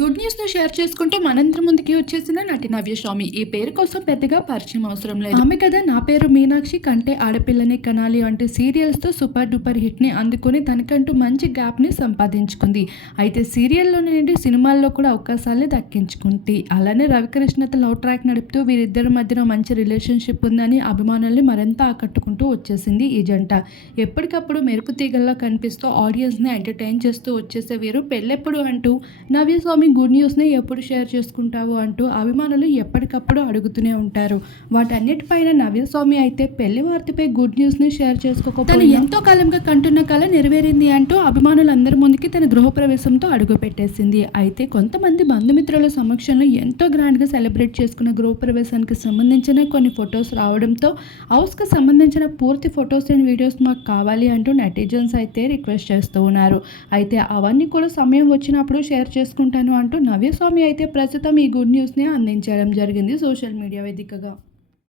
Good న్యూస్ను share చేసుకుంటూ మనందరి ముందుకి వచ్చేసిన నటి నవ్యస్వామి ఈ పేరు కోసం పెద్దగా పరిచయం అవసరం లేదు. ఆమె కదా నా పేరు మీనాక్షి కంటే ఆడపిల్లని కనాలి అంటే సీరియల్స్తో సూపర్ డూపర్ హిట్ని అందుకొని తనకంటూ మంచి గ్యాప్ని సంపాదించుకుంది. అయితే సీరియల్లో నుండి సినిమాల్లో కూడా అవకాశాలని దక్కించుకుంది. అలానే రవికృష్ణతో లవ్ ట్రాక్ నడుపుతూ వీరిద్దరి మధ్యన మంచి రిలేషన్షిప్ ఉందని అభిమానుల్ని మరింత ఆకట్టుకుంటూ వచ్చేసింది ఈ జంట. ఎప్పటికప్పుడు మెరుపు తీగల్లో కనిపిస్తూ ఆడియన్స్ని ఎంటర్టైన్ చేస్తూ వచ్చేసే వీరు పెళ్ళెప్పుడు అంటూ నవ్యస్వామి గుడ్ న్యూస్ని ఎప్పుడు షేర్ చేసుకుంటావు అంటూ అభిమానులు ఎప్పటికప్పుడు అడుగుతూనే ఉంటారు. వాటన్నిటిపైన నవ్యస్వామి అయితే పెళ్ళి వార్తపై గుడ్ న్యూస్ని షేర్ చేసుకోకపోతే ఎంతో కాలంగా కంటున్న కళ నెరవేరింది అంటూ అభిమానులందరి ముందుకి తన గృహప్రవేశంతో అడుగు పెట్టేసింది అయితే కొంతమంది బంధుమిత్రుల సమక్షంలో ఎంతో గ్రాండ్గా సెలబ్రేట్ చేసుకున్న గృహప్రవేశానికి సంబంధించిన కొన్ని ఫొటోస్ రావడంతో హౌస్కి సంబంధించిన పూర్తి ఫొటోస్ అండ్ వీడియోస్ మాకు కావాలి అంటూ నెటిజన్స్ అయితే రిక్వెస్ట్ చేస్తూ ఉన్నారు. అయితే అవన్నీ కూడా సమయం వచ్చినప్పుడు షేర్ చేసుకుంటాను అంటూ నవ్యస్వామి అయితే ప్రస్తుతం ఈ గుడ్ న్యూస్ని అందించడం జరిగింది సోషల్ మీడియా వేదికగా.